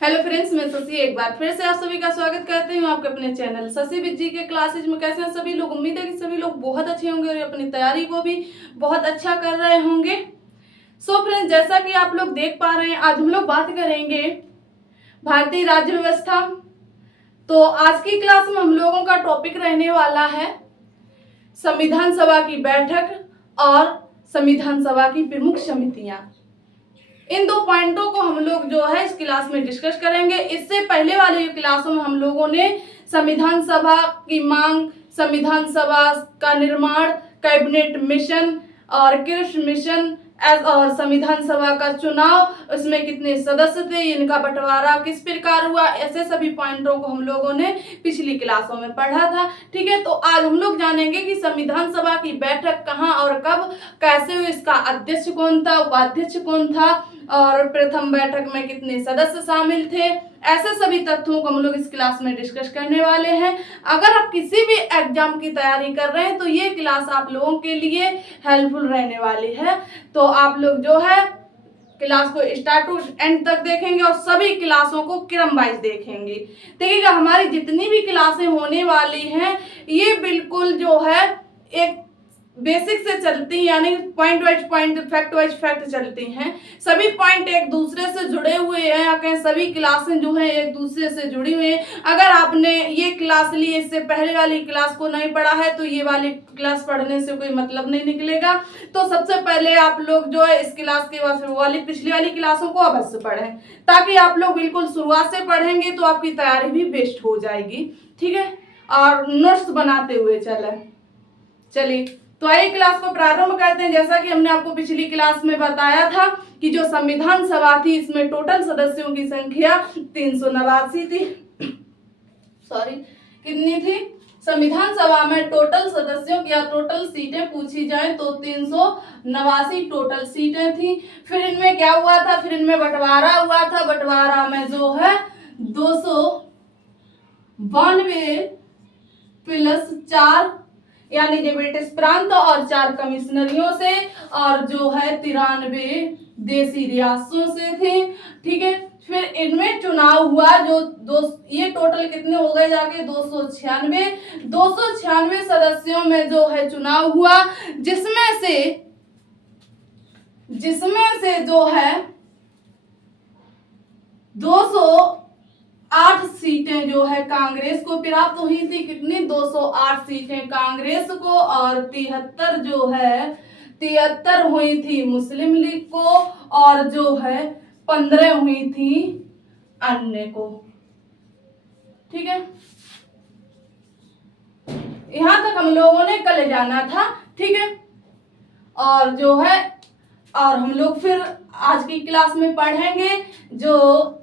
Hello friends, मैं शशि एक बार फिर से आप सभी का स्वागत करती हूँ आपके अपने चैनल शशि विद जी के क्लासेज में। कैसे हैं सभी लोग? उम्मीद है कि सभी लोग बहुत अच्छे होंगे और अपनी तैयारी को भी बहुत अच्छा कर रहे होंगे। सो फ्रेंड्स, जैसा कि आप लोग देख पा रहे हैं, आज हम लोग बात करेंगे भारतीय राज्य व्यवस्था। तो आज की क्लास में हम लोगों का टॉपिक रहने वाला है संविधान सभा की बैठक और संविधान सभा की प्रमुख समितियां। इन दो पॉइंटों को हम लोग जो है इस क्लास में डिस्कस करेंगे। इससे पहले वाली क्लासों में हम लोगों ने संविधान सभा की मांग, संविधान सभा का निर्माण, कैबिनेट मिशन और कृषि मिशन और संविधान सभा का चुनाव, उसमें कितने सदस्य थे, इनका बंटवारा किस प्रकार हुआ, ऐसे सभी पॉइंटों को हम लोगों ने पिछली क्लासों में पढ़ा था। ठीक है, तो आज हम लोग जानेंगे कि संविधान सभा की बैठक कहाँ और कब कैसे हुई, इसका अध्यक्ष कौन था, उपाध्यक्ष कौन था और प्रथम बैठक में कितने सदस्य शामिल थे। ऐसे सभी तथ्यों को हम लोग इस क्लास में डिस्कस करने वाले हैं। अगर आप किसी भी एग्जाम की तैयारी कर रहे हैं तो ये क्लास आप लोगों के लिए हेल्पफुल रहने वाली है। तो आप लोग जो है क्लास को स्टार्ट टू एंड तक देखेंगे और सभी क्लासों को क्रम वाइज देखेंगे। देखिएगा, हमारी जितनी भी क्लासें होने वाली हैं ये बिल्कुल जो है एक बेसिक से चलती हैं, यानी point wise point, fact wise fact चलती हैं। सभी पॉइंट एक दूसरे से जुड़े हुए हैं, या कहें सभी क्लासें जो हैं एक दूसरे से जुड़ी हुई हैं। अगर आपने ये क्लास ली, इससे पहले वाली क्लास को नहीं पढ़ा है तो ये वाली क्लास पढ़ने से कोई मतलब नहीं निकलेगा। तो सबसे पहले आप लोग जो है इस क्लास के बाद वाली पिछली वाली क्लासों को अवश्य पढ़ें, ताकि आप लोग बिल्कुल शुरुआत से पढ़ेंगे तो आपकी तैयारी भी बेस्ट हो जाएगी। ठीक है, और नोट्स बनाते हुए चलिए तो आइए क्लास को प्रारंभ करते हैं। जैसा कि हमने आपको पिछली क्लास में बताया था कि जो संविधान सभा थी इसमें टोटल सदस्यों की संख्या 389 थी। सॉरी, कितनी थी? संविधान सभा में टोटल सदस्यों की या टोटल सीटें पूछी जाए तो 389 टोटल सीटें थी। फिर इनमें क्या हुआ था? फिर इनमें बंटवारा हुआ था। बंटवारा में जो है 292 प्लस 4 यानी जो ब्रिटिश प्रांत और 4 कमिश्नरियों से, और जो है 93 देसी रियासतों से थे। ठीक है, फिर इनमें चुनाव हुआ जो ये टोटल कितने हो गए जाके 296 सदस्यों में जो है चुनाव हुआ, जिसमें से जो है 208 सीटें जो है कांग्रेस को प्राप्त हुई थी। कितनी? 208 सीटें कांग्रेस को, और 73 हुई थी मुस्लिम लीग को, और जो है 15 हुई थी अन्य को। ठीक है, यहां तक हम लोगों ने कल जाना था। ठीक है, और जो है और हम लोग फिर आज की क्लास में पढ़ेंगे जो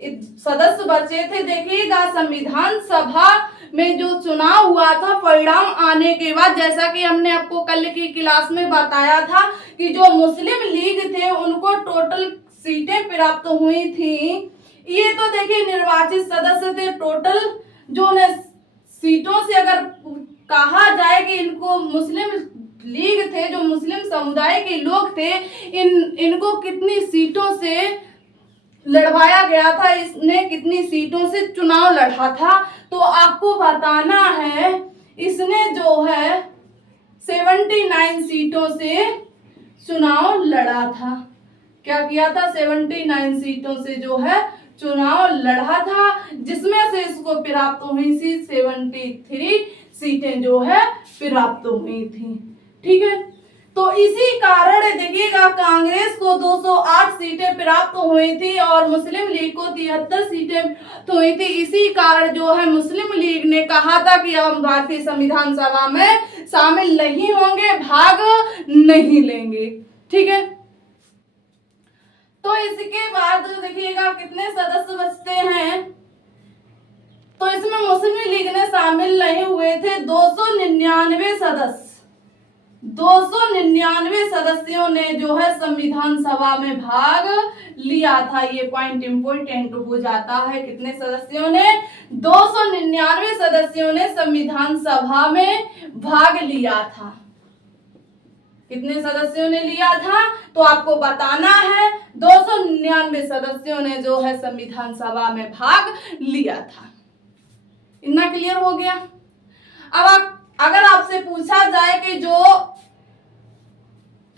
सदस्य बचे थे। देखिएगा, संविधान सभा में जो चुनाव हुआ था, परिणाम आने के बाद, जैसा कि हमने आपको कल की क्लास में बताया था कि जो मुस्लिम लीग थे उनको टोटल सीटें प्राप्त हुई थी। ये तो देखिए निर्वाचित सदस्य थे। टोटल जो ने सीटों से अगर कहा जाए कि इनको मुस्लिम लीग थे, जो मुस्लिम समुदाय के लोग थे, इनको कितनी सीटों से लड़वाया गया था, इसने कितनी सीटों से चुनाव लड़ा था, तो आपको बताना है। इसने जो है 79 सीटों से चुनाव लड़ा था। क्या किया था? 79 सीटों से जो है चुनाव लड़ा था, जिसमें से इसको प्राप्त हुई थी 73 सीटें जो है प्राप्त हुई थी। ठीक है, तो इसी कारण देखिएगा कांग्रेस को 208 सीटें प्राप्त हुई थी और मुस्लिम लीग को 73 सीटें हुई थी। इसी कारण जो है मुस्लिम लीग ने कहा था कि हम भारतीय संविधान सभा में शामिल नहीं होंगे, भाग नहीं लेंगे। ठीक है, तो इसके बाद देखिएगा कितने सदस्य बचते हैं। तो इसमें मुस्लिम लीग ने शामिल नहीं हुए थे 299 सदस्यों ने जो है संविधान सभा में भाग लिया था। ये पॉइंट इंपोर्टेंट हो जाता है। कितने सदस्यों ने? 299 सदस्यों ने संविधान सभा में भाग लिया था। कितने सदस्यों ने लिया था? तो आपको बताना है 299 सदस्यों ने जो है संविधान सभा में भाग लिया था। इतना क्लियर हो गया। अब अगर आपसे पूछा जाए कि जो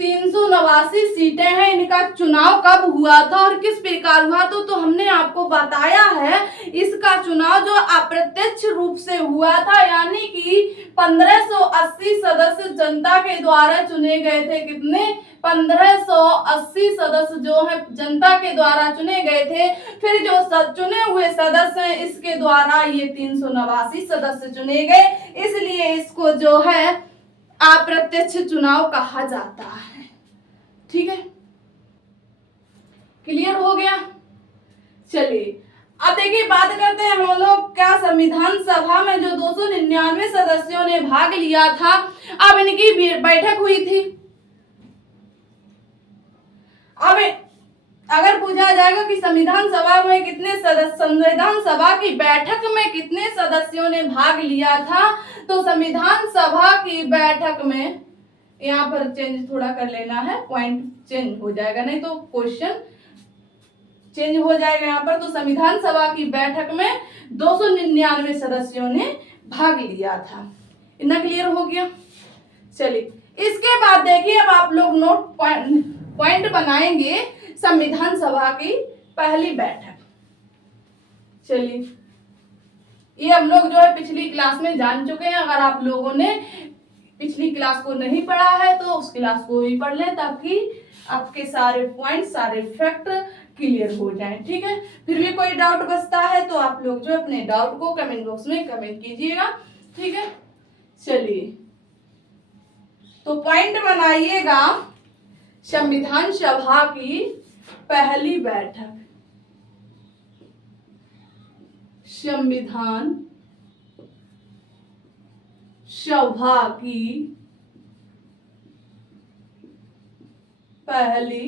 389 सीटें हैं, इनका चुनाव कब हुआ था और किस प्रकार हुआ, तो हमने आपको बताया है इसका चुनाव जो अप्रत्यक्ष रूप से हुआ था, यानी कि 1580 सदस्य जनता के द्वारा चुने गए थे। कितने? 1580 सदस्य जो है जनता के द्वारा चुने गए थे। फिर जो चुने हुए सदस्य हैं इसके द्वारा ये 389 सदस्य चुने गए, इसलिए इसको जो है अप्रत्यक्ष चुनाव कहा जाता है। ठीक है, क्लियर हो गया। चलिए अब देखिए बात करते हैं हम लोग, क्या संविधान सभा में जो 299 सदस्यों ने भाग लिया था, अब इनकी बैठक हुई थी। अब अगर पूछा जाएगा कि संविधान सभा में कितने सदस्य, संविधान सभा की बैठक में कितने सदस्यों ने भाग लिया था, तो संविधान सभा की बैठक में, यहाँ पर चेंज थोड़ा कर लेना है, पॉइंट चेंज हो जाएगा, नहीं तो क्वेश्चन चेंज हो जाएगा यहाँ पर। तो संविधान सभा की बैठक में 299 सदस्यों ने भाग लिया था। इतना क्लियर हो गया। चलिए इसके बाद देखिए, अब आप लोग नोट पॉइंट बनाएंगे संविधान सभा की पहली बैठक। चलिए ये हम लोग जो है पिछली क्लास में जान चुके हैं। अगर आप लोगों ने पिछली क्लास को नहीं पढ़ा है तो उस क्लास को भी पढ़ लें, ताकि आपके सारे पॉइंट, सारे फैक्ट क्लियर हो जाएं। ठीक है, फिर भी कोई डाउट बचता है तो आप लोग जो अपने डाउट को कमेंट बॉक्स में कमेंट कीजिएगा। ठीक है, चलिए तो पॉइंट बनाइएगा संविधान सभा की पहली बैठक। संविधान सभा की पहली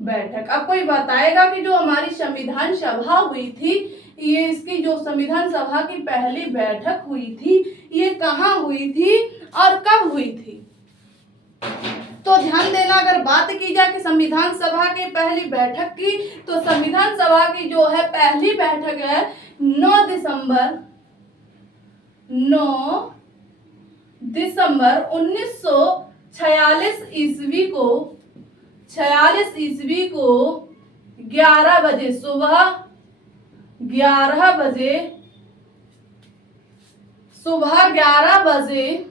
बैठक। अब कोई बताएगा कि जो हमारी संविधान सभा हुई थी, ये इसकी जो संविधान सभा की पहली बैठक हुई थी, ये कहाँ हुई थी और कब हुई थी? तो ध्यान देना, अगर बात की जाए कि संविधान सभा की पहली बैठक की, तो संविधान सभा की जो है पहली बैठक है 9 दिसंबर 1946 ईस्वी को 11 बजे, सुबह 11 बजे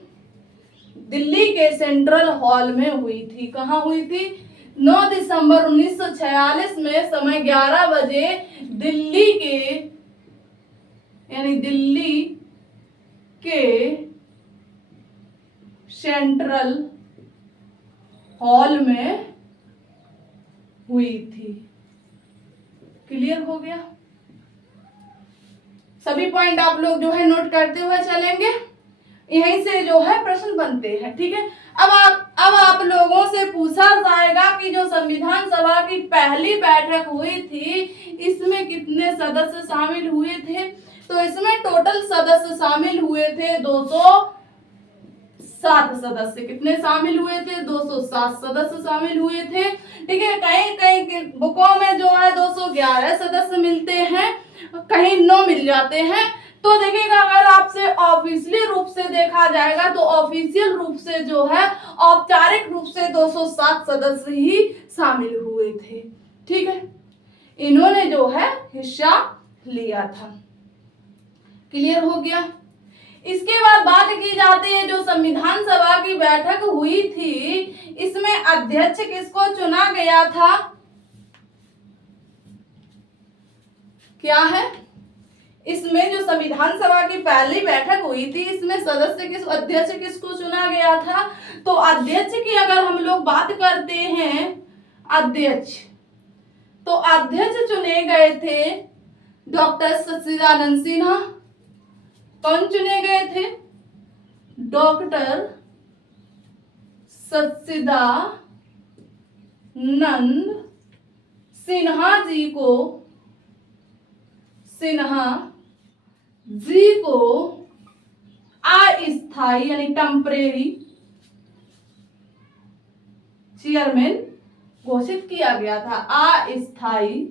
दिल्ली के सेंट्रल हॉल में हुई थी। कहाँ हुई थी? 9 दिसंबर 1946 में समय 11 बजे दिल्ली के, यानी दिल्ली के सेंट्रल हॉल में हुई थी। क्लियर हो गया? सभी पॉइंट आप लोग जो है नोट करते हुए चलेंगे, यहीं से जो है प्रश्न बनते हैं। ठीक है, अब आप लोगों से पूछा जाएगा कि जो संविधान सभा की पहली बैठक हुई थी, इसमें कितने सदस्य शामिल हुए थे? तो इसमें टोटल सदस्य शामिल हुए थे 207 सदस्य। कितने शामिल हुए थे? 207 सदस्य शामिल हुए थे। ठीक है, कहीं बुकों में जो है 211 सदस्य मिलते हैं, कहीं 9 मिल जाते हैं। तो देखिएगा, अगर आपसे ऑफिशियली रूप से देखा जाएगा तो ऑफिशियल रूप से जो है, औपचारिक रूप से 207 सदस्य ही शामिल हुए थे। ठीक है, इन्होंने जो है हिस्सा लिया था। क्लियर हो गया? इसके बाद बात की जाती है जो संविधान सभा की बैठक हुई थी, इसमें अध्यक्ष किसको चुना गया था? क्या है? इसमें जो संविधान सभा की पहली बैठक हुई थी, इसमें अध्यक्ष किसको चुना गया था? तो अध्यक्ष की अगर हम लोग बात करते हैं, अध्यक्ष, तो अध्यक्ष चुने गए थे डॉक्टर सच्चिदानंद सिन्हा। कौन चुने गए थे? डॉक्टर सच्चिदानंद सिन्हा जी को अस्थायी यानी टेम्परेरी चेयरमैन घोषित किया गया था। अस्थायी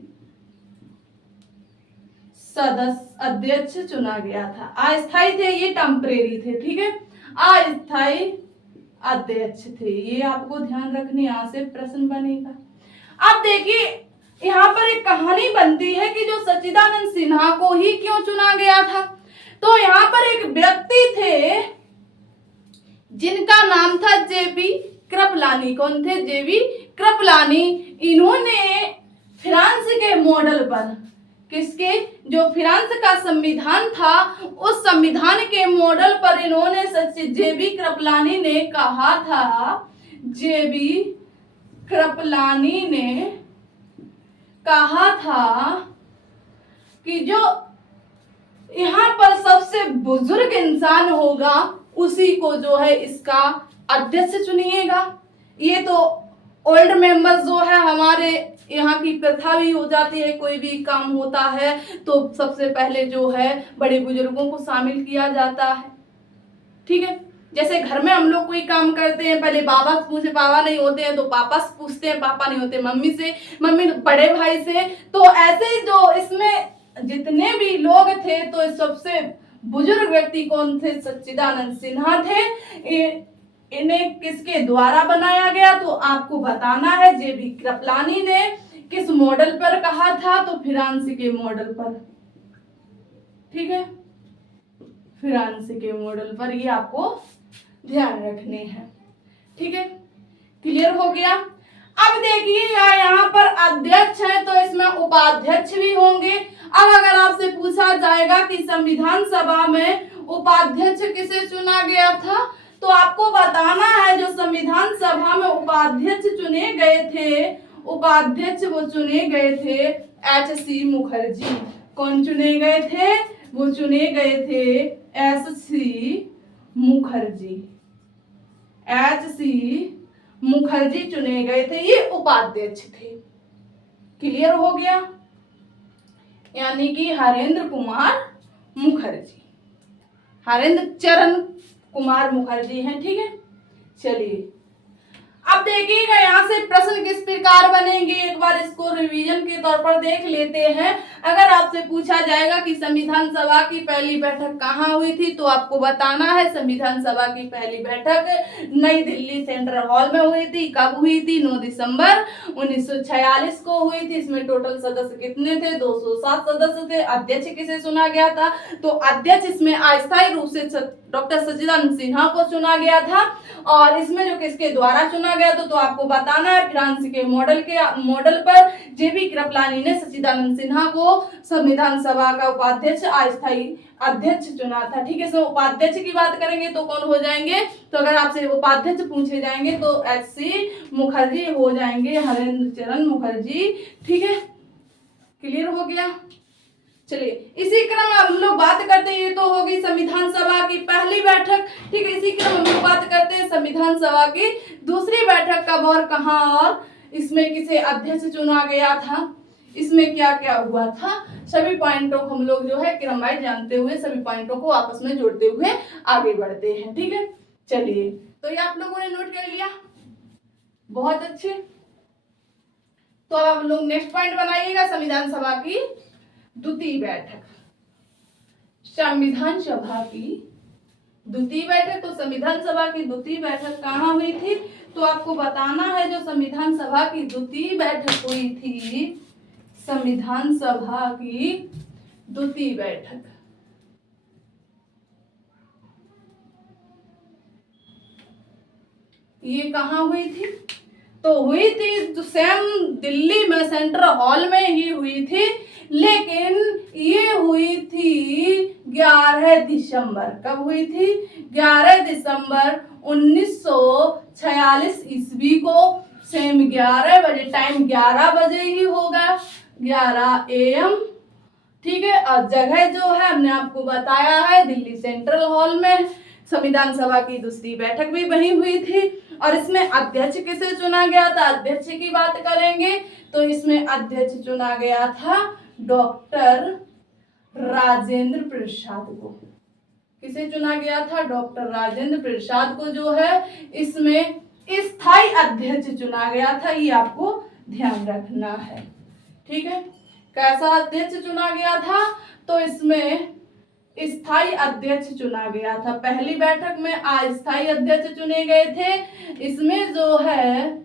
सदस्य अध्यक्ष चुना गया था। अस्थायी थे, ये टेम्परेरी थे, ठीक है। अस्थायी अध्यक्ष थे, ये आपको ध्यान रखने, यहां से प्रश्न बनेगा। अब देखिए यहाँ पर एक कहानी बनती है कि जो सच्चिदानंद सिन्हा को ही क्यों चुना गया था। तो यहाँ पर एक व्यक्ति थे जिनका नाम था जेबी कृपलानी। कौन थे? जेबी कृपलानी। इन्होंने फ्रांस के मॉडल पर, किसके? जो फ्रांस का संविधान था उस संविधान के मॉडल पर इन्होंने जेबी कृपलानी ने कहा था, जेबी कृपलानी ने कहा था कि जो यहाँ पर सबसे बुजुर्ग इंसान होगा उसी को जो है इसका अध्यक्ष चुनिएगा। ये तो ओल्ड मेंबर्स जो है हमारे यहाँ की प्रथा भी हो जाती है, कोई भी काम होता है तो सबसे पहले जो है बड़े बुजुर्गों को शामिल किया जाता है, ठीक है। जैसे घर में हम लोग कोई काम करते हैं पहले बाबा से पूछे, बाबा नहीं होते हैं तो पापा से पूछते हैं, पापा नहीं होते मम्मी से, मम्मी बड़े भाई से। तो ऐसे ही जो इसमें जितने भी लोग थे तो सबसे बुजुर्ग व्यक्ति कौन थे? सच्चिदानंद सिन्हा थे। इन्हें किसके द्वारा बनाया गया तो आपको बताना है। जेबी कृपलानी ने किस मॉडल पर कहा था? तो फ्रांस के मॉडल पर, ठीक है, फ्रांस के मॉडल पर, ये आपको ध्यान रखने हैं, ठीक है। क्लियर हो गया। अब देखिएगा यहाँ पर अध्यक्ष है तो इसमें उपाध्यक्ष भी होंगे। अब अगर आपसे पूछा जाएगा कि संविधान सभा में उपाध्यक्ष किसे चुना गया था तो आपको बताना है जो संविधान सभा में उपाध्यक्ष चुने गए थे, उपाध्यक्ष वो चुने गए थे एच.सी. मुखर्जी। कौन चुने गए थे? वो चुने गए थे एच.सी. मुखर्जी। एच.सी. मुखर्जी चुने गए थे, ये उपाध्यक्ष थे। क्लियर हो गया। यानी कि हरेंद्र कुमार मुखर्जी, हरेंद्र चरण कुमार मुखर्जी हैं, ठीक है। चलिए अब देखिएगा यहाँ से प्रश्न किस प्रकार बनेंगे, एक बार इसको रिवीजन के तौर पर देख लेते हैं। अगर आपसे पूछा जाएगा कि संविधान सभा की पहली बैठक कहाँ हुई थी तो आपको बताना है संविधान सभा की पहली बैठक नई दिल्ली सेंट्रल हॉल में हुई थी। कब हुई थी? 9 दिसंबर 1946 को हुई थी। इसमें टोटल सदस्य कितने थे? 207 सदस्य थे। अध्यक्ष किसे चुना गया था? तो अध्यक्ष इसमें अस्थायी रूप से डॉक्टर सच्चिदानंद सिन्हा को चुना गया था। और इसमें जो किसके द्वारा चुना गया तो आपको बताना है फ्रांस के मॉडल पर जेबी कृपलानी ने सच्चिदानंद सिन्हा को संविधान सभा का उपाध्यक्ष अस्थायी अध्यक्ष चुना था, ठीक है। उपाध्यक्ष की बात करेंगे तो कौन हो जाएंगे? तो अगर आपसे उपाध्यक्ष पूछे जाएंगे तो एच.सी. मुखर्जी हो जाएंगे, हरेंद्र चरण मुखर्जी, ठीक है। क्लियर हो गया। चलिए इसी क्रम में हम लोग बात करते हैं, ये तो हो गई संविधान सभा की पहली बैठक, ठीक है। इसी क्रम हम लोग बात करते हैं संविधान सभा की दूसरी बैठक कब और कहां और इसमें किसे अध्यक्ष चुना गया था, इसमें क्या क्या हुआ था, सभी पॉइंटों को हम लोग जो है क्रम वाइज जानते हुए सभी पॉइंटों को आपस में जोड़ते हुए आगे बढ़ते हैं, ठीक है। चलिए तो ये आप लोगों ने नोट कर लिया, बहुत अच्छे। तो अब आप लोग नेक्स्ट पॉइंट बनाइएगा संविधान सभा की द्वितीय बैठक। संविधान सभा की द्वितीय बैठक, तो संविधान सभा की द्वितीय बैठक कहाँ हुई थी तो आपको बताना है। जो संविधान सभा की द्वितीय बैठक हुई थी, संविधान सभा की द्वितीय बैठक ये कहाँ हुई थी? तो हुई थी तो सेम दिल्ली में सेंट्रल हॉल में ही हुई थी, लेकिन ये हुई थी 11 दिसंबर। कब हुई थी? 11 दिसंबर 1946 ईस्वी को। सेम 11 बजे, टाइम 11 बजे ही होगा, 11 AM, ठीक है। और जगह जो है हमने आपको बताया है दिल्ली सेंट्रल हॉल में। संविधान सभा की दूसरी बैठक भी वही हुई थी। और इसमें अध्यक्ष किसे चुना गया था? अध्यक्ष की बात करेंगे तो इसमें अध्यक्ष चुना गया था डॉक्टर राजेंद्र प्रसाद को। किसे चुना गया था? डॉक्टर राजेंद्र प्रसाद को जो है इसमें स्थायी अध्यक्ष चुना गया था, ये आपको ध्यान रखना है। ठीक है, कैसा अध्यक्ष चुना गया था? तो इसमें स्थायी अध्यक्ष चुना गया था। पहली बैठक में अस्थायी अध्यक्ष चुने गए थे, इसमें जो है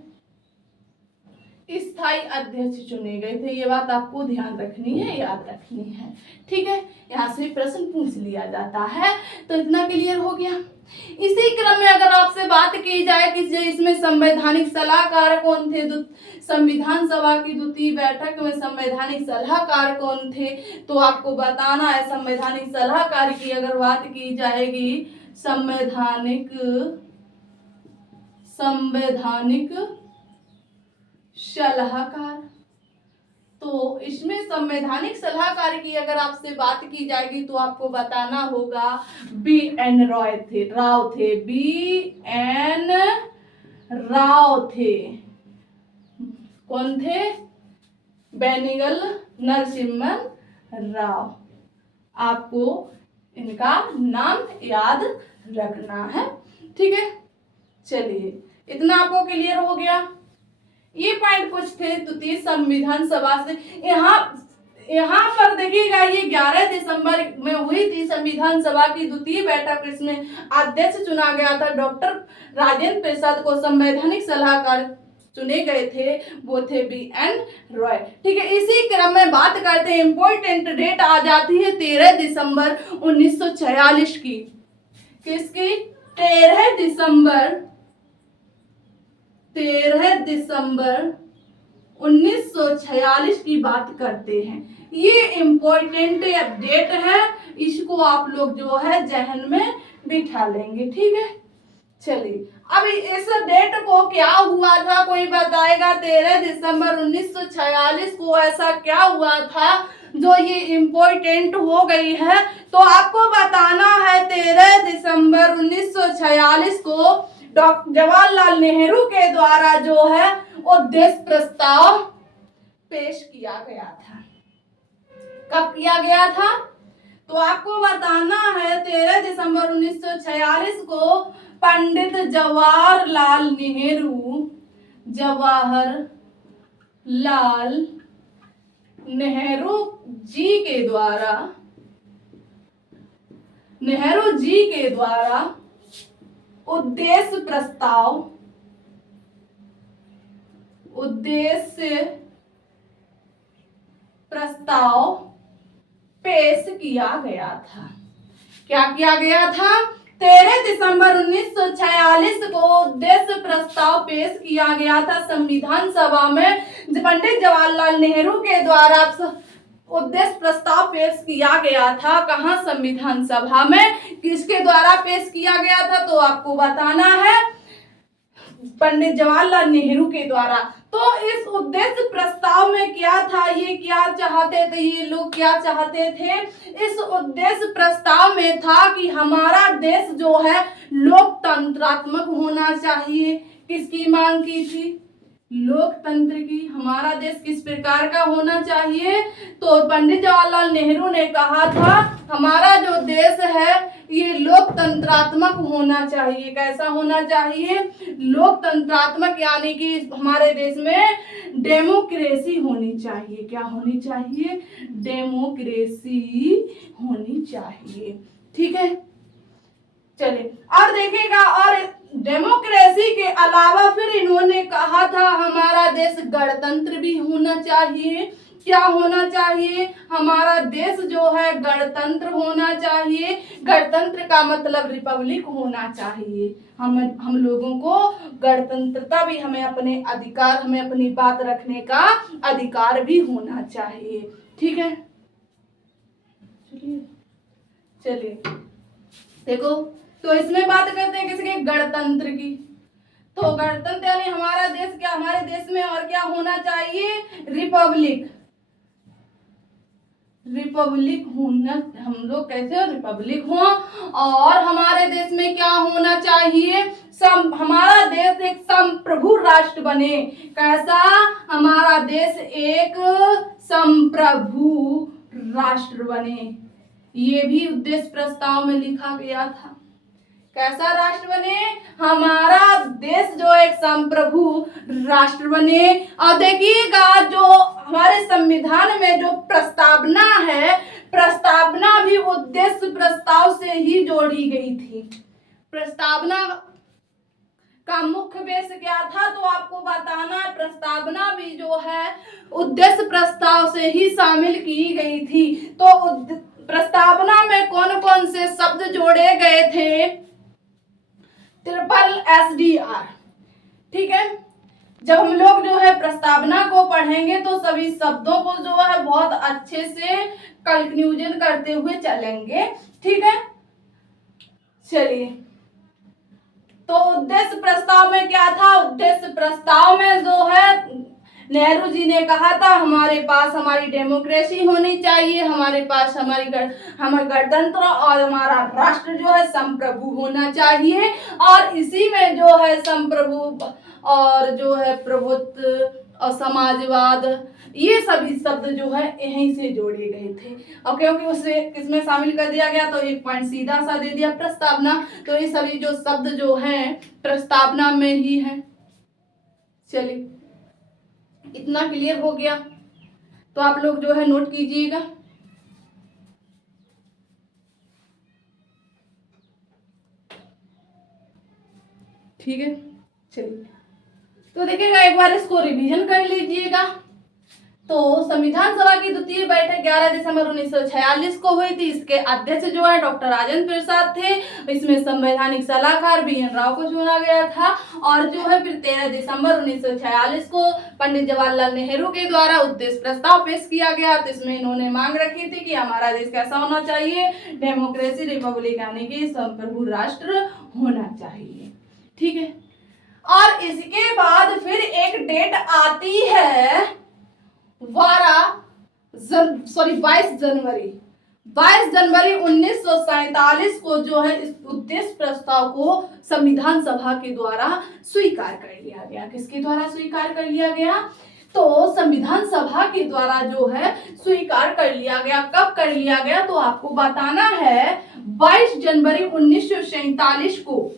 स्थायी अध्यक्ष चुने गए थे। ये बात आपको ध्यान रखनी है, याद रखनी है। ठीक है, यहाँ से प्रश्न पूछ लिया जाता है। तो इतना क्लियर हो गया। इसी क्रम में अगर आपसे बात की जाए कि इसमें संवैधानिक सलाहकार कौन थे, संविधान सभा की द्वितीय बैठक में संवैधानिक सलाहकार कौन थे, तो आपको बताना है संवैधानिक सलाहकार की अगर बात की जाएगी, संवैधानिक सलाहकार, तो इसमें संवैधानिक सलाहकार की अगर आपसे बात की जाएगी तो आपको बताना होगा BN राव थे। BN राव थे। कौन थे? बेनिगल नरसिम्हन राव। आपको इनका नाम याद रखना है। ठीक है, चलिए इतना आपको क्लियर हो गया। ये पॉइंट कुछ थे द्वितीय संविधान सभा से। यहाँ पर देखिएगा, ये 11 दिसंबर में हुई थी संविधान सभा की द्वितीय बैठक। इसमें अध्यक्ष चुना गया था डॉक्टर राजेंद्र प्रसाद को, संवैधानिक सलाहकार चुने गए थे वो थे BN रॉय। ठीक है, इसी क्रम में बात करते हैं, इंपॉर्टेंट डेट आ जाती है 13 दिसंबर 1946 की। किसकी? 13 दिसंबर 1946 की बात करते हैं। ये इम्पोर्टेंट डेट है, इसको आप लोग जो है जहन में बिठा लेंगे। ठीक है, चलिए अब इस डेट को क्या हुआ था, कोई बताएगा? 13 दिसंबर 1946 को ऐसा क्या हुआ था जो ये इम्पोर्टेंट हो गई है? तो आपको बताना है 13 दिसंबर 1946 को डॉक्टर जवाहरलाल नेहरू के द्वारा जो है उद्देश्य प्रस्ताव पेश किया गया था। कब किया गया था? तो आपको बताना है 13 दिसंबर 1946 को पंडित जवाहरलाल नेहरू जी के द्वारा उद्देश्य प्रस्ताव पेश किया गया था। क्या किया गया था? 13 दिसंबर 1946 को उद्देश्य प्रस्ताव पेश किया गया था संविधान सभा में। पंडित जवाहरलाल नेहरू के द्वारा उद्देश्य प्रस्ताव पेश किया गया था। कहाँ? संविधान सभा में। किसके द्वारा पेश किया गया था? तो आपको बताना है पंडित जवाहरलाल नेहरू के द्वारा। तो इस उद्देश्य प्रस्ताव में क्या था, ये क्या चाहते थे, ये लोग क्या चाहते थे? इस उद्देश्य प्रस्ताव में था कि हमारा देश जो है लोकतंत्रात्मक होना चाहिए। किसकी मांग की थी? लोकतंत्र की। हमारा देश किस प्रकार का होना चाहिए? तो पंडित जवाहरलाल नेहरू ने कहा था हमारा जो देश है ये लोकतंत्रात्मक होना चाहिए। कैसा होना चाहिए? लोकतंत्रात्मक, यानी कि हमारे देश में डेमोक्रेसी होनी चाहिए। क्या होनी चाहिए? डेमोक्रेसी होनी चाहिए। ठीक है, चलिए और देखिएगा, और डेमोक्रेसी के अलावा फिर इन्होंने कहा था हमारा देश गणतंत्र भी होना चाहिए। क्या होना चाहिए? हमारा देश जो है गणतंत्र होना चाहिए। गणतंत्र का मतलब रिपब्लिक होना चाहिए। हम लोगों को गणतंत्रता भी, हमें अपने अधिकार, हमें अपनी बात रखने का अधिकार भी होना चाहिए। ठीक है, चलिए देखो, तो इसमें बात करते हैं किसके? गणतंत्र की। तो गणतंत्र यानी हमारा देश, क्या हमारे देश में और क्या होना चाहिए? रिपब्लिक होना, हम लोग कैसे रिपब्लिक हो। और हमारे देश में क्या होना चाहिए? हमारा देश एक संप्रभु राष्ट्र बने। कैसा? हमारा देश एक संप्रभु राष्ट्र बने। ये भी उद्देश्य प्रस्ताव में लिखा गया था। कैसा राष्ट्र बने? हमारा देश जो एक संप्रभु राष्ट्र बने। और देखिएगा जो हमारे संविधान में जो प्रस्तावना है, प्रस्तावना भी उद्देश्य प्रस्ताव से ही जोड़ी गई थी। प्रस्तावना का मुख्य उद्देश्य क्या था तो आपको बताना है। प्रस्तावना भी जो है उद्देश्य प्रस्ताव से ही शामिल की गई थी। तो प्रस्तावना में कौन कौन से शब्द जोड़े गए थे? Triple SDR। ठीक है, जब हम लोग जो है प्रस्तावना को पढ़ेंगे तो सभी शब्दों को जो है बहुत अच्छे से कंक्लूजन करते हुए चलेंगे। ठीक है, चलिए, तो उद्देश्य प्रस्ताव में क्या था? उद्देश्य प्रस्ताव में जो है नेहरू जी ने कहा था हमारे पास हमारी डेमोक्रेसी होनी चाहिए, हमारे पास हमारा गणतंत्र और हमारा राष्ट्र जो है संप्रभु होना चाहिए। और इसी में जो है संप्रभु और जो है प्रभुत्व और समाजवाद, ये सभी शब्द जो है यहीं से जोड़े गए थे। और क्योंकि उसे किसमें शामिल कर दिया गया तो एक पॉइंट सीधा सा दे दिया, प्रस्तावना। तो ये सभी जो शब्द जो हैं प्रस्तावना में ही है। चलिए, इतना क्लियर हो गया तो आप लोग जो है नोट कीजिएगा। ठीक है, चलिए, तो देखिएगा एक बार इसको रिवीजन कर लीजिएगा। तो संविधान सभा की द्वितीय बैठक 11 दिसंबर 1946 को हुई थी। इसके अध्यक्ष जो है डॉक्टर राजेंद्र प्रसाद थे। इसमें संवैधानिक सलाहकार BN राव को चुना गया था। और जो है फिर 13 दिसंबर 1946 को पंडित जवाहरलाल नेहरू के द्वारा उद्देश्य प्रस्ताव पेश किया गया। तो इसमें इन्होंने मांग रखी थी कि हमारा देश कैसा होना चाहिए? डेमोक्रेसी रिपब्लिक यानी कि संप्रभु राष्ट्र होना चाहिए। ठीक है, और इसके बाद फिर एक डेट आती है 22 जनवरी 1947 को जो है इस उद्देश्य प्रस्ताव को संविधान सभा के द्वारा स्वीकार कर लिया गया। किसके द्वारा स्वीकार कर लिया गया? तो संविधान सभा के द्वारा जो है स्वीकार कर लिया गया। कब कर लिया गया तो आपको बताना है। 22 जनवरी 1947 को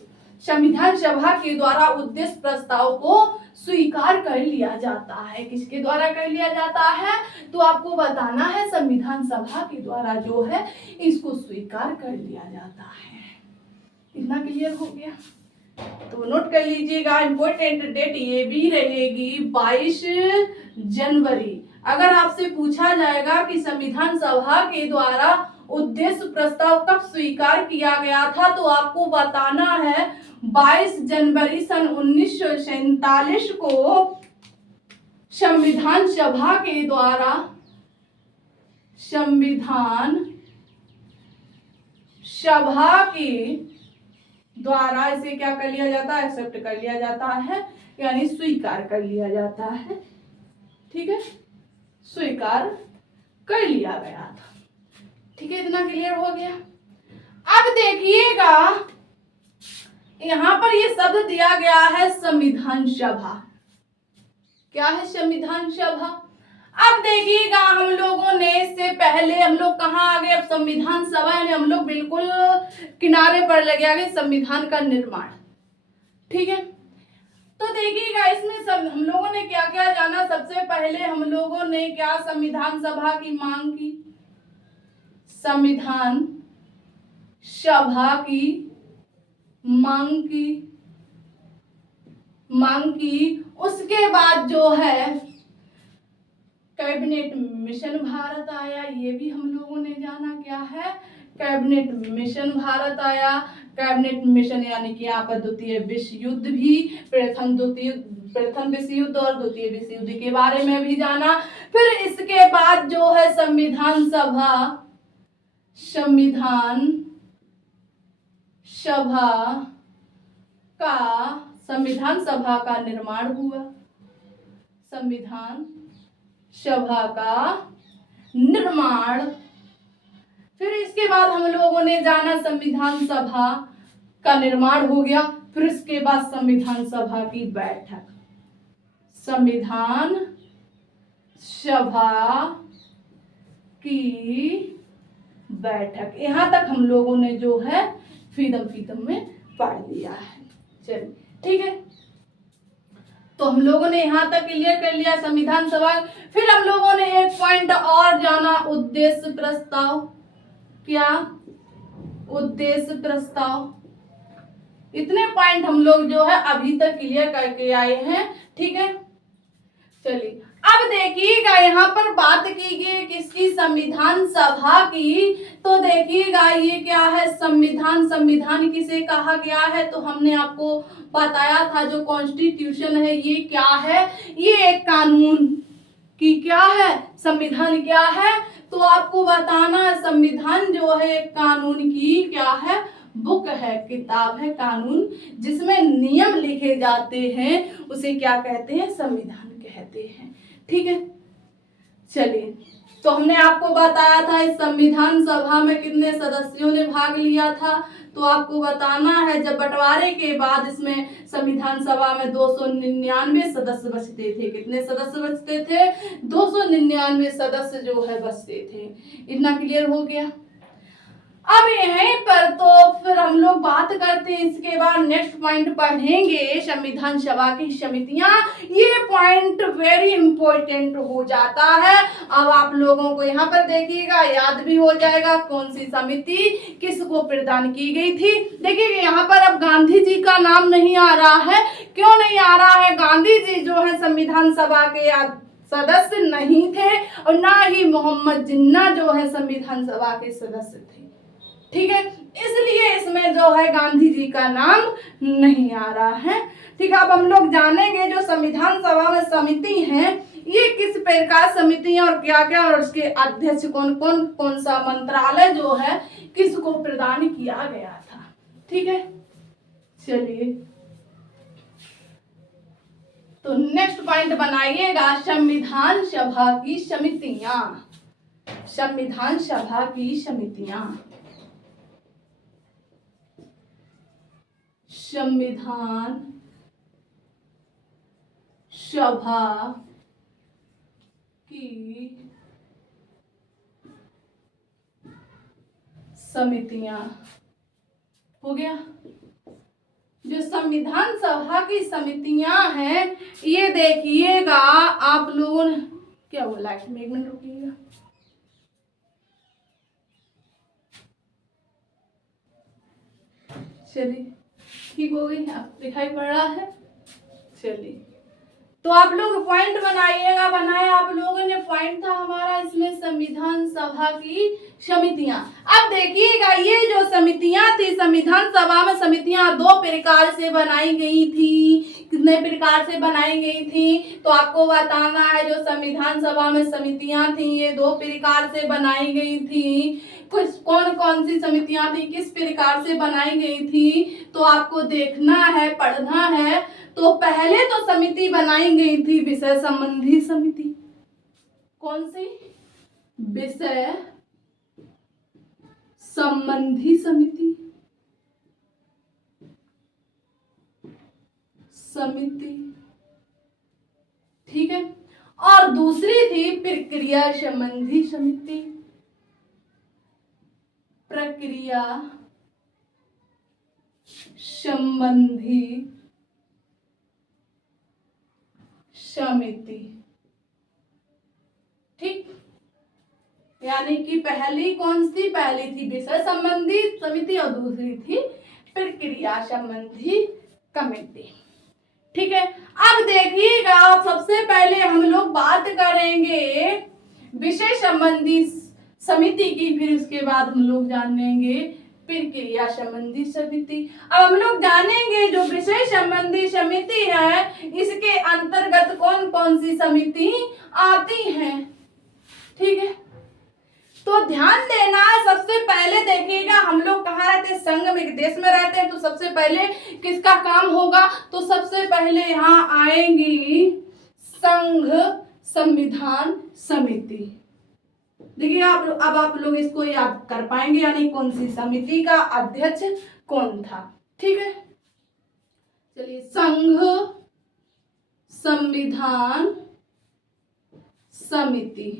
संविधान सभा के द्वारा उद्देश्य प्रस्ताव को स्वीकार कर लिया जाता है। किसके द्वारा कर लिया जाता है तो आपको बताना है संविधान सभा के द्वारा जो है इसको स्वीकार कर लिया जाता है। इतना क्लियर हो गया तो नोट कर लीजिएगा। इंपॉर्टेंट डेट ये भी रहेगी 22 जनवरी। अगर आपसे पूछा जाएगा कि संविधान सभा के द्वारा उद्देश्य प्रस्ताव कब स्वीकार किया गया था तो आपको बताना है 22 जनवरी सन 1947 को संविधान सभा के द्वारा इसे क्या कर लिया जाता है? एक्सेप्ट कर लिया जाता है, यानी स्वीकार कर लिया जाता है। ठीक है, स्वीकार कर लिया गया था। ठीक है, इतना क्लियर हो गया। अब देखिएगा यहां पर ये शब्द दिया गया है संविधान सभा। क्या है संविधान सभा? अब देखिएगा हम लोगों ने इससे पहले हम लोग कहाँ आ गए? अब संविधान सभा यानी हम लोग बिल्कुल किनारे पर लगे आ गए संविधान का निर्माण। ठीक है, तो देखिएगा इसमें सब हम लोगों ने क्या क्या जाना। सबसे पहले हम लोगों ने क्या संविधान सभा की मांग की? संविधान सभा की मांग की। उसके बाद जो है कैबिनेट मिशन भारत आया। ये भी हम लोगों ने जाना। क्या है? कैबिनेट मिशन भारत आया। कैबिनेट मिशन यानी कि यहाँ पर द्वितीय विश्व युद्ध भी, प्रथम विश्व युद्ध और द्वितीय विश्व युद्ध के बारे में भी जाना। फिर इसके बाद जो है संविधान सभा का निर्माण हुआ। संविधान सभा का निर्माण। फिर इसके बाद हम लोगों ने जाना संविधान सभा का निर्माण हो गया। फिर इसके बाद संविधान सभा की बैठक। संविधान सभा की बैठक, यहां तक हम लोगों ने जो है फीदम में पढ़ लिया है। चलिए ठीक है, तो हम लोगों ने यहाँ तक क्लियर कर लिया संविधान सभा। फिर हम लोगों ने एक पॉइंट और जाना, उद्देश्य प्रस्ताव। क्या? उद्देश्य प्रस्ताव। इतने पॉइंट हम लोग जो है अभी तक क्लियर करके आए हैं। ठीक है, चलिए अब देखिएगा यहाँ पर बात की गई किसकी? संविधान सभा की। तो देखिएगा ये क्या है? संविधान। संविधान किसे कहा गया है? तो हमने आपको बताया था जो कॉन्स्टिट्यूशन है ये क्या है? ये एक कानून की क्या है? संविधान क्या है? तो आपको बताना है संविधान जो है एक कानून की क्या है? बुक है, किताब है, कानून जिसमें नियम लिखे जाते हैं उसे क्या कहते हैं? संविधान कहते हैं। ठीक है, चलिए तो हमने आपको बताया था इस संविधान सभा में कितने सदस्यों ने भाग लिया था। तो आपको बताना है जब बंटवारे के बाद इसमें संविधान सभा में 299 सदस्य बचते थे। कितने सदस्य बचते थे? 299 सदस्य जो है बचते थे। इतना क्लियर हो गया। अब यहीं पर तो फिर हम लोग बात करते हैं, इसके बाद नेक्स्ट पॉइंट पढ़ेंगे संविधान सभा की समितियां। ये पॉइंट वेरी इंपॉर्टेंट हो जाता है। अब आप लोगों को यहाँ पर देखिएगा याद भी हो जाएगा कौन सी समिति किसको प्रदान की गई थी। देखिए यहाँ पर अब गांधी जी का नाम नहीं आ रहा है। क्यों नहीं आ रहा है? गांधी जी जो है संविधान सभा के सदस्य नहीं थे और ना ही मोहम्मद जिन्ना जो है संविधान सभा के सदस्य थे। ठीक है, इसलिए इसमें जो है गांधी जी का नाम नहीं आ रहा है। ठीक है, अब हम लोग जानेंगे जो संविधान सभा में समिति है ये किस प्रकार समिति है और क्या क्या, और उसके अध्यक्ष कौन सा मंत्रालय जो है किसको प्रदान किया गया था। ठीक है, चलिए तो नेक्स्ट पॉइंट बनाइएगा संविधान सभा की समितियां। संविधान सभा की समितियां। संविधान सभा की समितियां। हो गया। जो संविधान सभा की समितियां हैं ये देखिएगा आप लोगों ने क्या बोला? एक मिनट रुकिएगा। चलिए ठीक हो गई, आप दिखाई पड़ रहा है। चलिए तो आप लोग पॉइंट बनाइएगा। बनाया आप लोगों ने पॉइंट था हमारा इसमें संविधान सभा की समितियां। अब देखिएगा ये जो समितियां थी संविधान सभा में समितियां दो प्रकार से बनाई गई थी। कितने प्रकार से बनाई गई थी? तो आपको बताना है जो संविधान सभा में समितियां थी ये दो प्रकार से बनाई गई थी। कुछ कौन सी समितियां थी, किस प्रकार से बनाई गई थी, तो आपको देखना है, पढ़ना है। तो पहले तो समिति बनाई गई थी विषय संबंधी समिति। कौन सी? विषय संबंधी समिति। ठीक है, और दूसरी थी प्रक्रिया संबंधी समिति। प्रक्रिया संबंधी समिति। ठीक, यानी कि पहली कौन सी? पहली थी विषय संबंधी समिति और दूसरी थी प्रक्रिया संबंधी कमेटी। ठीक है, अब देखिएगा सबसे पहले हम लोग बात करेंगे विषय संबंधी समिति की, फिर उसके बाद हम लोग जानेंगे प्रक्रिया संबंधी समिति। अब हम लोग जानेंगे जो विषय संबंधी समिति है इसके अंतर्गत कौन कौन सी समिति आती हैं। ठीक है, तो ध्यान देना है। सबसे पहले देखिएगा हम लोग कहाँ रहते हैं? संघ में, देश में रहते हैं। तो सबसे पहले किसका काम होगा? तो सबसे पहले यहाँ आएंगी संघ संविधान समिति। देखिए अब आप लोग इसको याद कर पाएंगे यानी कौन सी समिति का अध्यक्ष कौन था। ठीक है, चलिए संघ संविधान समिति।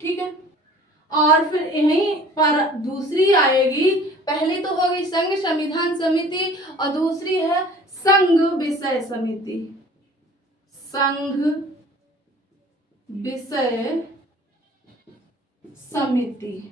ठीक है, और फिर यहीं पर दूसरी आएगी, पहली तो हो गई संघ संविधान समिति और दूसरी है संघ विषय समिति। संघ विषय समिति।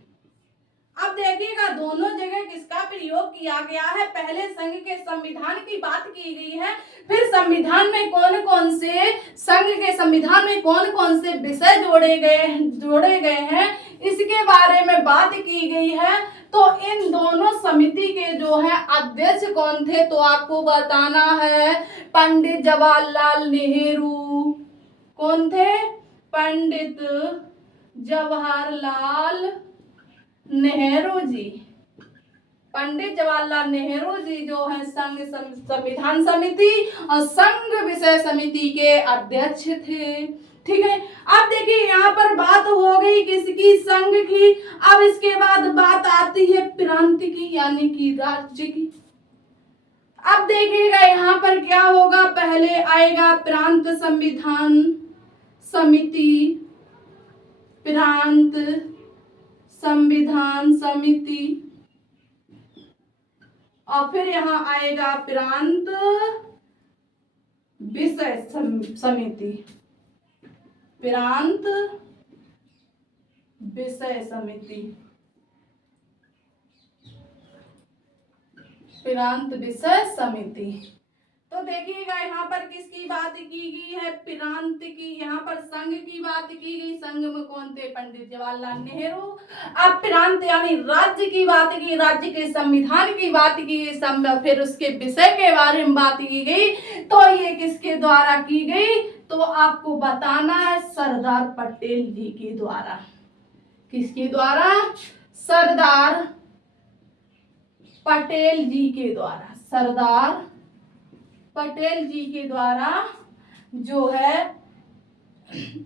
अब देखिएगा दोनों जगह किसका प्रयोग किया गया है। पहले संघ के संविधान की बात की गई है, फिर संविधान में कौन कौन से, संघ के संविधान में कौन कौन से विषय जोड़े गए हैं इसके बारे में बात की गई है। तो इन दोनों समिति के जो है अध्यक्ष कौन थे, तो आपको बताना है पंडित जवाहरलाल नेहरू। कौन थे? पंडित जवाहरलाल नेहरू जी। पंडित जवाहरलाल नेहरू जी जो है संघ संविधान समिति और संघ विषय समिति के अध्यक्ष थे। ठीक है, अब देखिए यहाँ पर बात हो गई किसकी? संघ की। अब इसके बाद बात आती है प्रांत की, यानी कि राज्य की। अब देखिएगा यहाँ पर क्या होगा, पहले आएगा प्रांत संविधान समिति, प्रांत संविधान समिति, और फिर यहाँ आएगा प्रांत विषय समिति, प्रांत विषय समिति, प्रांत विषय समिति। तो देखिएगा यहाँ पर किसकी बात की गई है? प्रांत की। यहाँ पर संघ की बात की गई, संघ में कौन थे? पंडित जवाहरलाल नेहरू। अब प्रांत यानी राज्य की बात की, राज्य के संविधान की बात की, फिर उसके विषय के बारे में बात की गई। तो ये किसके द्वारा की गई? तो आपको बताना है सरदार पटेल जी के द्वारा। किसके द्वारा? सरदार पटेल जी के द्वारा। सरदार पटेल जी के द्वारा जो है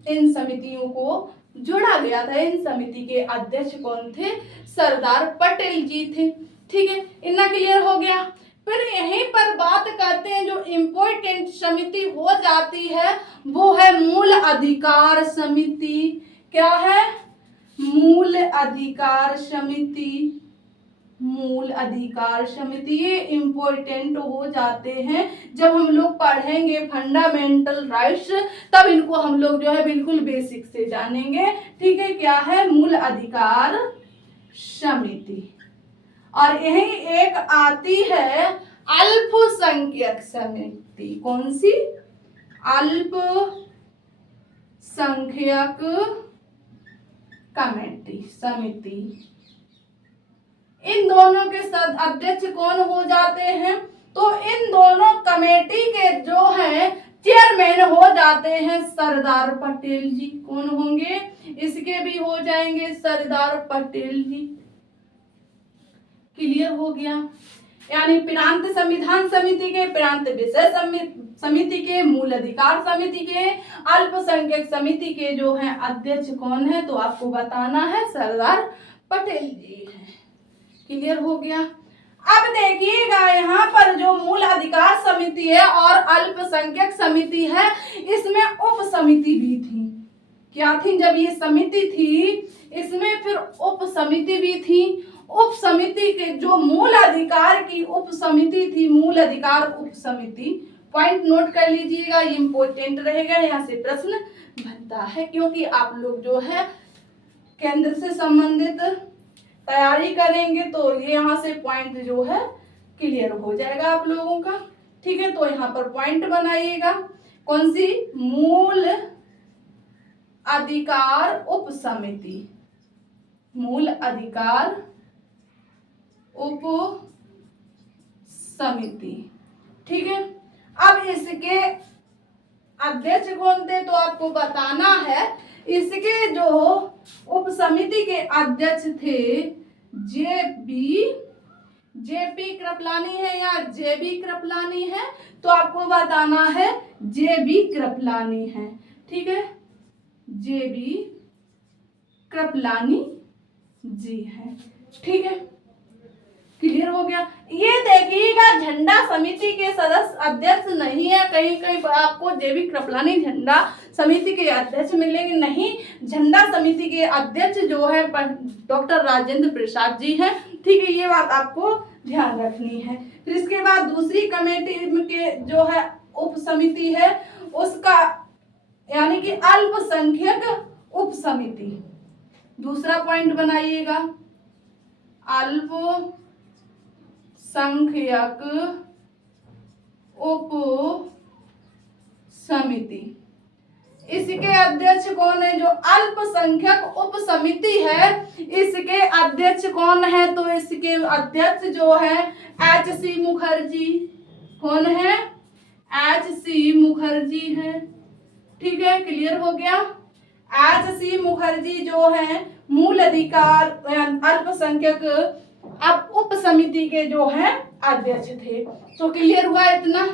इन समितियों को जोड़ा गया था। इन समिति के अध्यक्ष कौन थे? सरदार पटेल जी थे। ठीक है, इतना क्लियर हो गया। फिर यहीं पर बात करते हैं जो इम्पोर्टेंट समिति हो जाती है वो है मूल अधिकार समिति। क्या है? मूल अधिकार समिति। मूल अधिकार समिति ये इम्पोर्टेंट हो जाते हैं जब हम लोग पढ़ेंगे फंडामेंटल राइट्स, तब इनको हम लोग जो है बिल्कुल बेसिक से जानेंगे। ठीक है, क्या है? मूल अधिकार समिति। और यही एक आती है अल्पसंख्यक समिति। कौन सी? अल्पसंख्यक कमेटी समिति। इन दोनों के अध्यक्ष कौन हो जाते हैं? तो इन दोनों कमेटी के जो है चेयरमैन हो जाते हैं सरदार पटेल जी। कौन होंगे? इसके भी हो जाएंगे सरदार पटेल जी। क्लियर हो गया। यानी प्रांत संविधान समिति के, प्रांत विषय समिति के, मूल अधिकार समिति के, अल्पसंख्यक समिति के जो है अध्यक्ष कौन है? तो आपको बताना है सरदार पटेल जी है। क्लियर हो गया। अब देखिएगा यहाँ पर जो मूल अधिकार समिति है और अल्पसंख्यक समिति है, इसमें उप समिति भी थी। क्या थी? जब ये समिति थी इसमें फिर उप समिति भी थी। उप समिति के जो मूल अधिकार की उप समिति थी, मूल अधिकार उप समिति, पॉइंट नोट कर लीजिएगा, ये इंपॉर्टेंट रहेगा, यहाँ से प्रश्न बनता है क्योंकि आप लोग जो है केंद्र से संबंधित तैयारी करेंगे तो ये यहाँ से पॉइंट जो है क्लियर हो जाएगा आप लोगों का। ठीक है, तो यहाँ पर पॉइंट बनाइएगा। कौन सी? मूल अधिकार उप समिति। मूल अधिकार उप समिति। ठीक है, अब इसके अध्यक्ष कौन थे? तो आपको बताना है इसके जो उप समिति के अध्यक्ष थे जेपी कृपलानी है या जेबी कृपलानी है? तो आपको बताना है जेबी कृपलानी है। ठीक है, जेबी कृपलानी जी है। ठीक है, क्लियर हो गया। ये देखिएगा झंडा समिति के सदस्य अध्यक्ष नहीं है, कहीं कहीं आपको जेबी कृपलानी झंडा समिति के अध्यक्ष मिलेंगे, नहीं, झंडा समिति के अध्यक्ष जो है डॉक्टर राजेंद्र प्रसाद जी हैं। ठीक है, ये बात आपको ध्यान रखनी है। फिर इसके बाद दूसरी कमेटी के जो है उप समिति है उसका यानी कि अल्पसंख्यक उप समिति, दूसरा पॉइंट बनाइएगा, अल्पसंख्यक उप समिति। इसके अध्यक्ष कौन है? जो अल्पसंख्यक उप समिति है इसके अध्यक्ष कौन है? तो इसके अध्यक्ष जो है एच.सी. मुखर्जी। कौन है? एच.सी. मुखर्जी है। ठीक है, क्लियर हो गया। एच.सी. मुखर्जी जो है मूल अधिकार अल्पसंख्यक अब उप समिति के जो है अध्यक्ष थे। तो क्लियर हुआ इतना।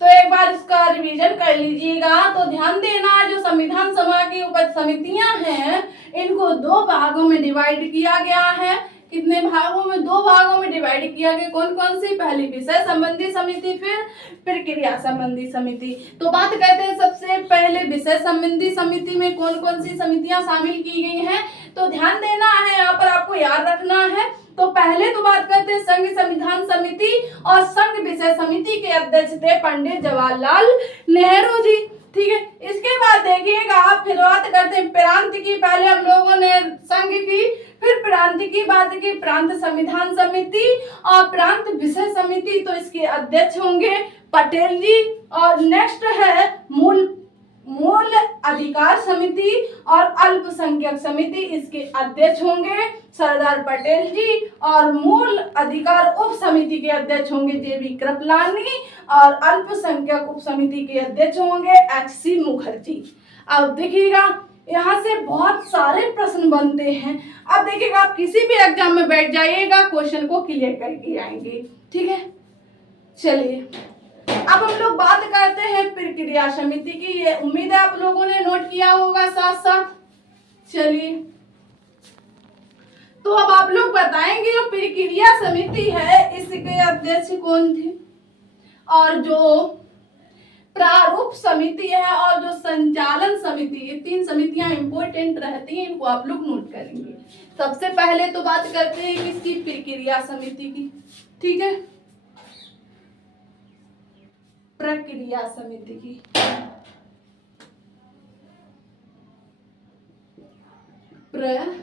तो एक बार इसका रिवीजन कर लीजिएगा। तो ध्यान देना, जो संविधान सभा की उप समितियां हैं इनको दो भागों में डिवाइड किया गया है। कितने भागों में? दो भागों में डिवाइड किया गया। कौन कौन सी? पहली विषय संबंधी समिति, फिर प्रक्रिया संबंधी समिति। तो बात करते हैं सबसे पहले विषय संबंधी समिति में कौन कौन सी समितियां शामिल की गई हैं। तो ध्यान देना है, यहाँ पर आपको याद रखना है। तो पहले तो बात करते हैं संघ संविधान समिति और संघ विषय समिति के अध्यक्ष थे पंडित जवाहरलाल नेहरू जी। ठीक है, इसके बाद देखिएगा फिर बात करते हैं प्रांत की। पहले हम लोगों ने संघ की, फिर प्रांत की बात की, प्रांत संविधान समिति और प्रांत विषय समिति। तो इसके अध्यक्ष होंगे पटेल जी। और नेक्स्ट है मूल अधिकार समिति और अल्पसंख्यक समिति, इसके अध्यक्ष होंगे सरदार पटेल जी। और मूल अधिकार उप समिति के अध्यक्ष होंगे जेबी कृपलानी और अल्पसंख्यक उप समिति के अध्यक्ष होंगे एच.सी. मुखर्जी। अब देखिएगा यहाँ से बहुत सारे प्रश्न बनते हैं। अब देखिएगा आप किसी भी एग्जाम में बैठ जाइएगा, क्वेश्चन को क्लियर करके आएंगे। ठीक है, चलिए अब हम लोग बात करते हैं प्रक्रिया समिति की। ये उम्मीद है आप लोगों ने नोट किया होगा साथ साथ। चलिए, तो अब आप लोग बताएंगे जो प्रक्रिया समिति है इसके अध्यक्ष कौन थे, और जो प्रारूप समिति है और जो संचालन समिति, ये तीन समितियां इंपॉर्टेंट रहती हैं, इनको आप लोग नोट करेंगे। सबसे पहले तो बात करते हैं किसकी? प्रक्रिया समिति की। ठीक है, प्रक्रिया समिति की। प्रक्रिया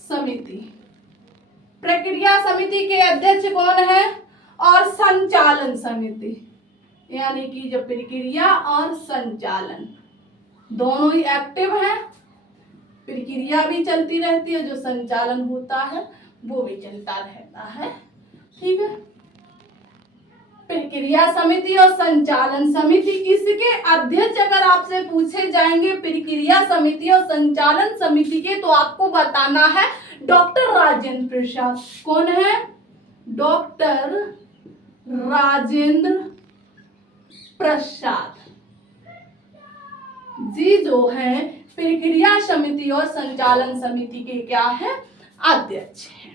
समिति, प्रक्रिया समिति के अध्यक्ष कौन है? और संचालन समिति, यानी कि जब प्रक्रिया और संचालन दोनों ही एक्टिव है, प्रक्रिया भी चलती रहती है, जो संचालन होता है वो भी चलता रहता है। ठीक है, प्रक्रिया समिति और संचालन समिति, इसके अध्यक्ष अगर आपसे पूछे जाएंगे प्रक्रिया समिति और संचालन समिति के, तो आपको बताना है डॉक्टर राजेंद्र प्रसाद। कौन है? डॉक्टर राजेंद्र प्रसाद जी जो है प्रक्रिया समिति और संचालन समिति के क्या है? अध्यक्ष हैं।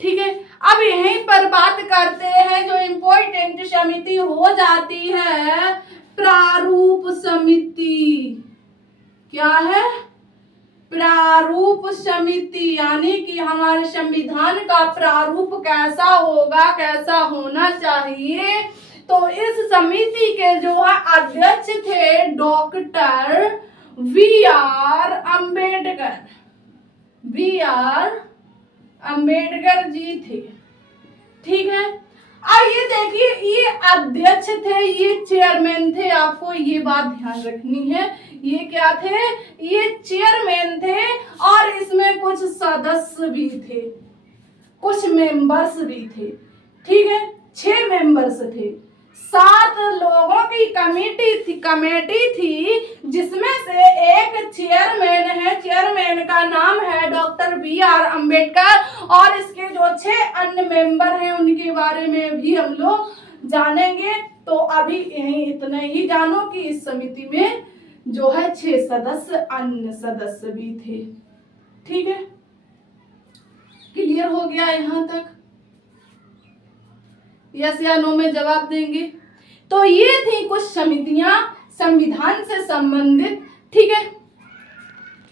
ठीक है, अब यहीं पर बात करते हैं जो इम्पोर्टेंट समिति हो जाती है प्रारूप समिति। क्या है? प्रारूप समिति, यानी कि हमारे संविधान का प्रारूप कैसा होगा, कैसा होना चाहिए। तो इस समिति के जो है अध्यक्ष थे doctor V R. Ambedkar. V R. Ambedkar ji थे। ठीक है, अब ये देखिए ये अध्यक्ष थे, ये चेयरमैन थे, आपको ये बात ध्यान रखनी है। ये क्या थे? ये चेयरमैन थे और इसमें कुछ सदस्य भी थे, कुछ मेंबर्स भी थे। ठीक है, 6 मेंबर्स थे, 7 लोगों की कमेटी थी जिसमें से एक चेयरमैन है। चेयरमैन का नाम है डॉक्टर वी.आर. अम्बेडकर और इसके जो 6 अन्य मेंबर हैं उनके बारे में भी हम लोग जानेंगे। तो अभी यही इतना ही जानो कि इस समिति में जो है 6 सदस्य अन्य सदस्य भी थे। ठीक है, क्लियर हो गया यहाँ तक? यस या नो में जवाब देंगे। तो ये थी कुछ समितियां संविधान से संबंधित। ठीक है,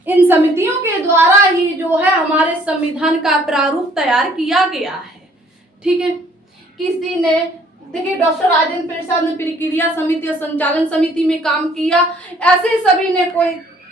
इन समितियों के द्वारा ही जो है हमारे संविधान का प्रारूप तैयार किया गया है। ठीक है, किसी ने देखिए डॉक्टर राजेंद्र प्रसाद ने प्रक्रिया समिति और संचालन समिति में काम किया। ऐसे सभी ने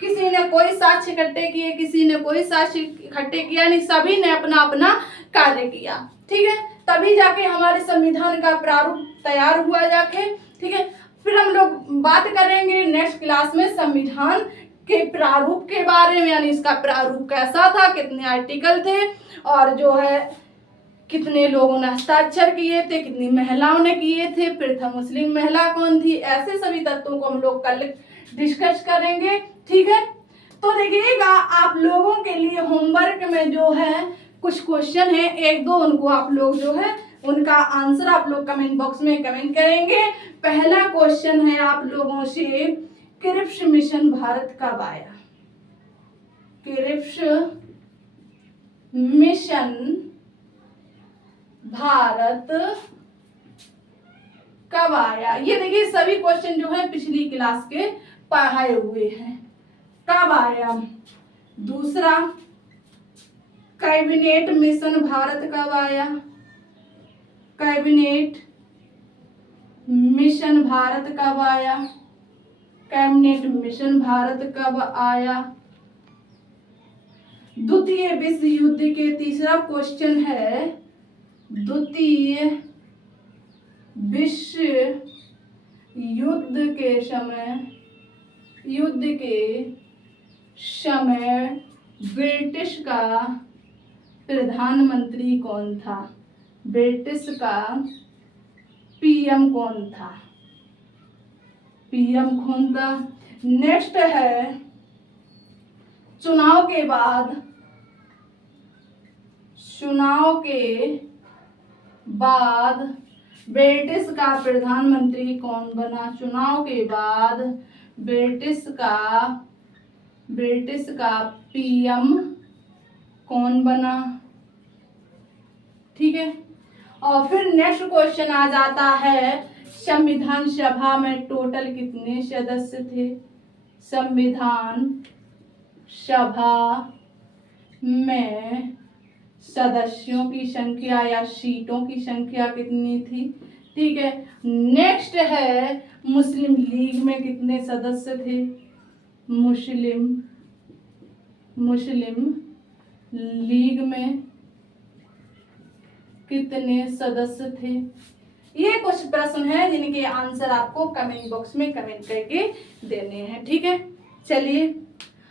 किसी ने कोई साक्ष्य इकट्ठे किए, किसी ने कोई साक्ष्य इकट्ठे किया नहीं, सभी ने अपना अपना कार्य किया। ठीक है, तभी जाके हमारे संविधान का प्रारूप तैयार हुआ जाके। ठीक है, फिर हम लोग बात करेंगे नेक्स्ट क्लास में संविधान के प्रारूप के बारे में, यानी इसका प्रारूप कैसा था, कितने आर्टिकल थे और जो है कितने लोगों ने हस्ताक्षर किए थे, कितनी महिलाओं ने किए थे, प्रथम मुस्लिम महिला कौन थी, ऐसे सभी तत्वों को हम लोग कल डिस्कस करेंगे। ठीक है, तो देखिएगा आप लोगों के लिए होमवर्क में जो है कुछ क्वेश्चन है, एक दो, उनको आप लोग जो है उनका आंसर आप लोग कमेंट बॉक्स में कमेंट करेंगे। पहला क्वेश्चन है आप लोगों से, क्रिप्स मिशन भारत कब आया? क्रिप्स मिशन भारत कब आया? ये देखिए सभी क्वेश्चन जो है पिछली क्लास के पढ़ाए हुए हैं। कब आया? दूसरा, कैबिनेट मिशन भारत कब आया? कैबिनेट मिशन भारत कब आया? कैबिनेट मिशन भारत कब आया? द्वितीय विश्व युद्ध के तीसरा क्वेश्चन है, द्वितीय विश्व युद्ध के समय ब्रिटिश का प्रधानमंत्री कौन था? ब्रिटिश का पीएम कौन था? पीएम कौन था? नेक्स्ट है, चुनाव के बाद ब्रिटिश का प्रधानमंत्री कौन बना? चुनाव के बाद ब्रिटिश का पीएम कौन बना? ठीक है, और फिर नेक्स्ट क्वेश्चन आ जाता है, संविधान सभा में टोटल कितने सदस्य थे? संविधान सभा में सदस्यों की संख्या या सीटों की संख्या कितनी थी? ठीक है, नेक्स्ट है, मुस्लिम लीग में कितने सदस्य थे? मुस्लिम लीग में कितने सदस्य थे? ये कुछ प्रश्न हैं जिनके आंसर आपको कमेंट बॉक्स में कमेंट करके देने हैं। ठीक है, चलिए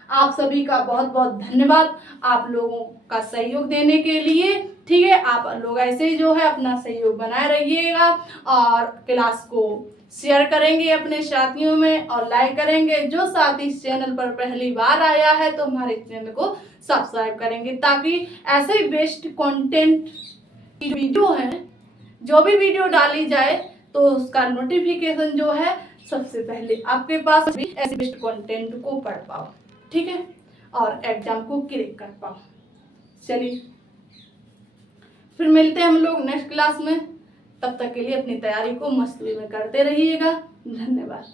आप सभी का बहुत बहुत धन्यवाद आप लोगों का सहयोग देने के लिए। ठीक है, आप लोग ऐसे ही जो है अपना सहयोग बनाए रहिएगा और क्लास को शेयर करेंगे अपने साथियों में और लाइक करेंगे। जो साथी इस चैनल पर पहली बार आया है तो हमारे चैनल को सब्सक्राइब करेंगे, ताकि ऐसे ही बेस्ट कंटेंट की वीडियो है, जो भी वीडियो डाली जाए तो उसका नोटिफिकेशन जो है सबसे पहले आपके पास भी ऐसे बेस्ट कंटेंट को पढ़ पाओ। ठीक है, और एग्जाम को क्लिक कर पाओ। चलिए फिर मिलते हैं हम लोग नेक्स्ट क्लास में। तब तक के लिए अपनी तैयारी को मस्ती में करते रहिएगा। धन्यवाद।